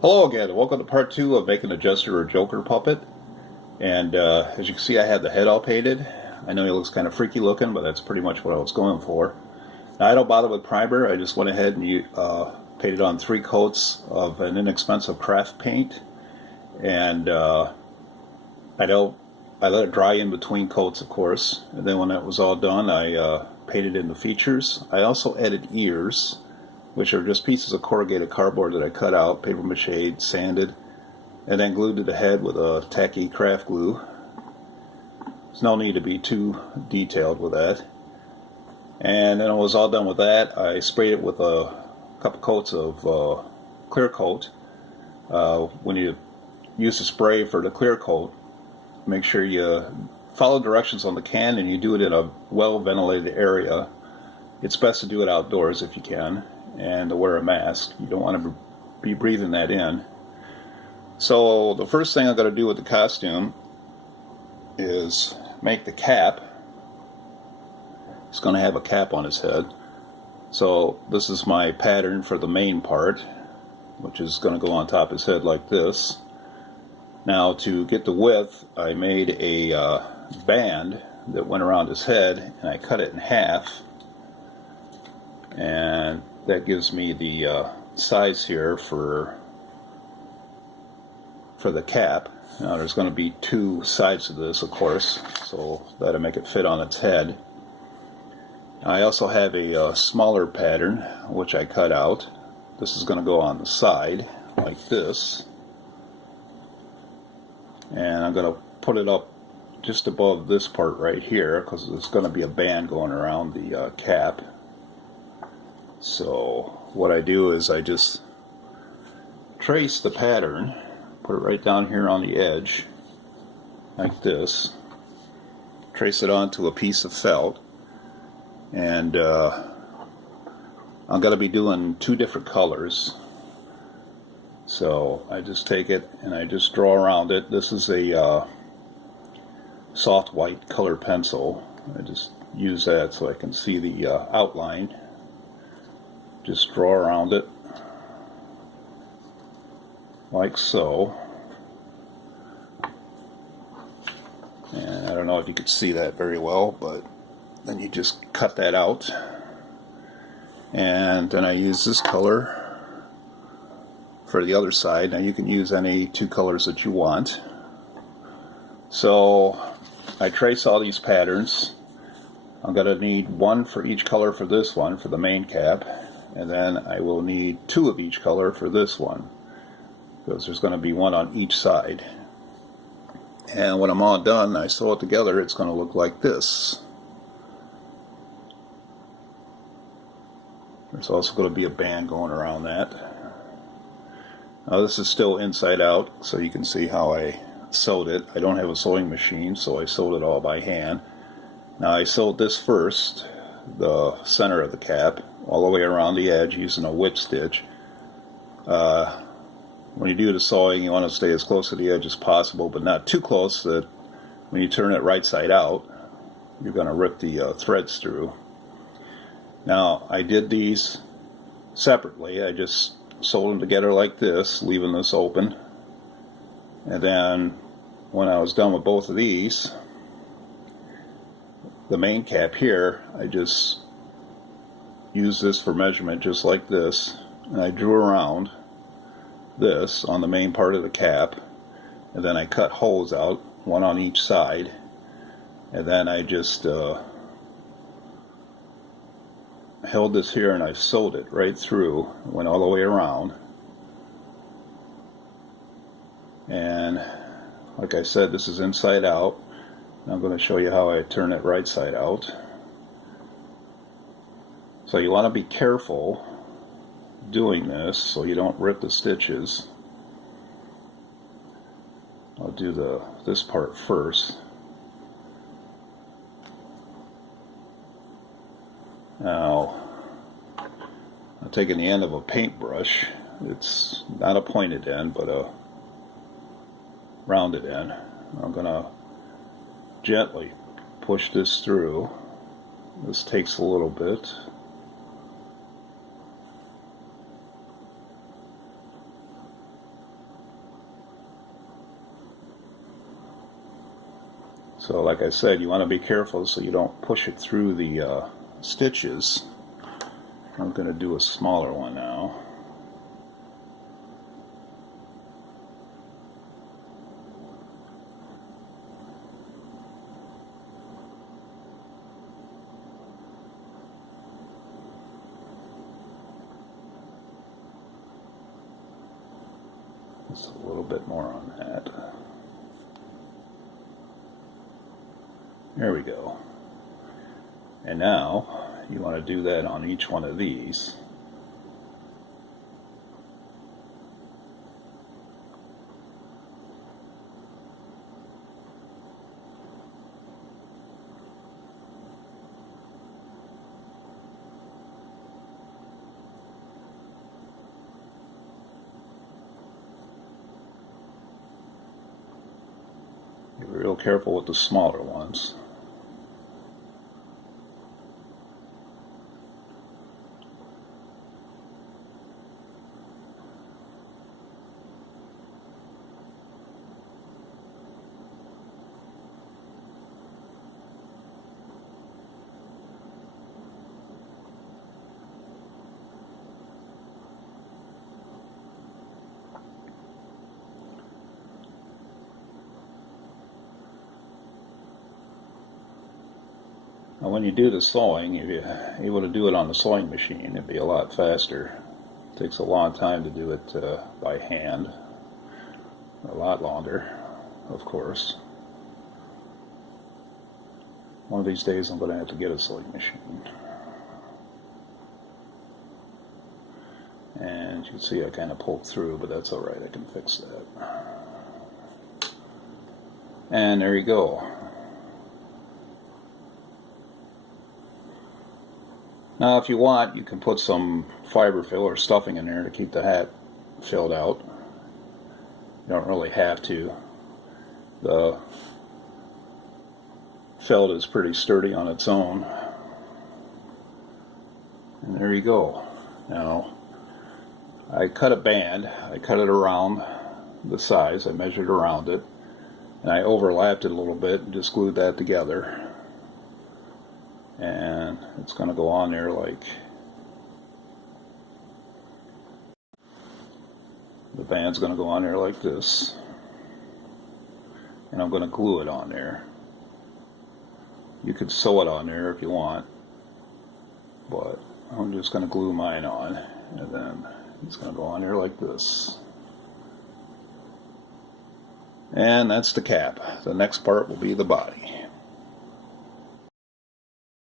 Hello again, welcome to part 2 of making a Jester or Joker puppet. And as you can see, I have the head all painted. I know he looks kind of freaky looking, but that's pretty much what I was going for. Now, I don't bother with primer. I just went ahead and painted on 3 coats of an inexpensive craft paint. And I let it dry in between coats, of course. And then when that was all done, I painted in the features. I also added ears, which are just pieces of corrugated cardboard that I cut out, paper mache, sanded, and then glued to the head with a tacky craft glue. There's no need to be too detailed with that. And then when it was all done with that, I sprayed it with a couple coats of clear coat. When you use the spray for the clear coat, make sure you follow directions on the can and you do it in a well-ventilated area. It's best to do it outdoors if you can, and to wear a mask. You don't want to be breathing that in. So the first thing I'm going to do with the costume is make the cap. He's going to have a cap on his head. So this is my pattern for the main part, which is going to go on top of his head like this. Now, to get the width, I made a band that went around his head, and I cut it in half. And that gives me the size here for the cap. Now there's going to be 2 sides to this, of course, so that'll make it fit on its head. I also have a smaller pattern which I cut out. This is going to go on the side like this, and I'm going to put it up just above this part right here because there's going to be a band going around the cap. So what I do is I just trace the pattern, put it right down here on the edge, like this, trace it onto a piece of felt, and I'm going to be doing 2 different colors. So I just take it and I just draw around it. This is a soft white color pencil. I just use that so I can see the outline. Just draw around it like so, and I don't know if you could see that very well, but then you just cut that out, and then I use this color for the other side. Now you can use any 2 colors that you want. So I trace all these patterns. I'm going to need 1 for each color for this one, for the main cap. And then I will need 2 of each color for this one, because there's going to be 1 on each side. And when I'm all done, I sew it together, it's going to look like this. There's also going to be a band going around that. Now this is still inside out, so you can see how I sewed it. I don't have a sewing machine, so I sewed it all by hand. Now I sewed this first, the center of the cap, all the way around the edge using a whip stitch. When you do the sewing, you want to stay as close to the edge as possible, but not too close that when you turn it right side out, you're going to rip the threads through. Now, I did these separately. I just sewed them together like this, leaving this open. And then when I was done with both of these, the main cap here, I just use this for measurement just like this, and I drew around this on the main part of the cap, and then I cut holes out, 1 on each side, and then I just held this here and I sewed it right through, went all the way around. And like I said, this is inside out. I'm going to show you how I turn it right side out. So you want to be careful doing this so you don't rip the stitches. I'll do this part first. Now, I'm taking the end of a paintbrush. It's not a pointed end, but a rounded end. I'm going to gently push this through. This takes a little bit. So like I said, you want to be careful so you don't push it through the stitches. I'm going to do a smaller one now. Just a little bit more on that. There we go. And now you want to do that on each one of these. Be real careful with the smaller ones. Now when you do the sewing, if you're able to do it on the sewing machine, it'd be a lot faster. It takes a long time to do it by hand. A lot longer, of course. One of these days I'm going to have to get a sewing machine. And you can see I kind of poked through, but that's alright, I can fix that. And there you go. Now if you want, you can put some fiber fill or stuffing in there to keep the hat filled out. You don't really have to. The felt is pretty sturdy on its own. And there you go. Now, I cut a band. I cut it around the size. I measured around it. And I overlapped it a little bit and just glued that together. And it's going to go on there like the band's going to go on there like this, and I'm going to glue it on there. You could sew it on there if you want, but I'm just going to glue mine on, and then it's going to go on there like this. And that's the cap. The next part will be the body.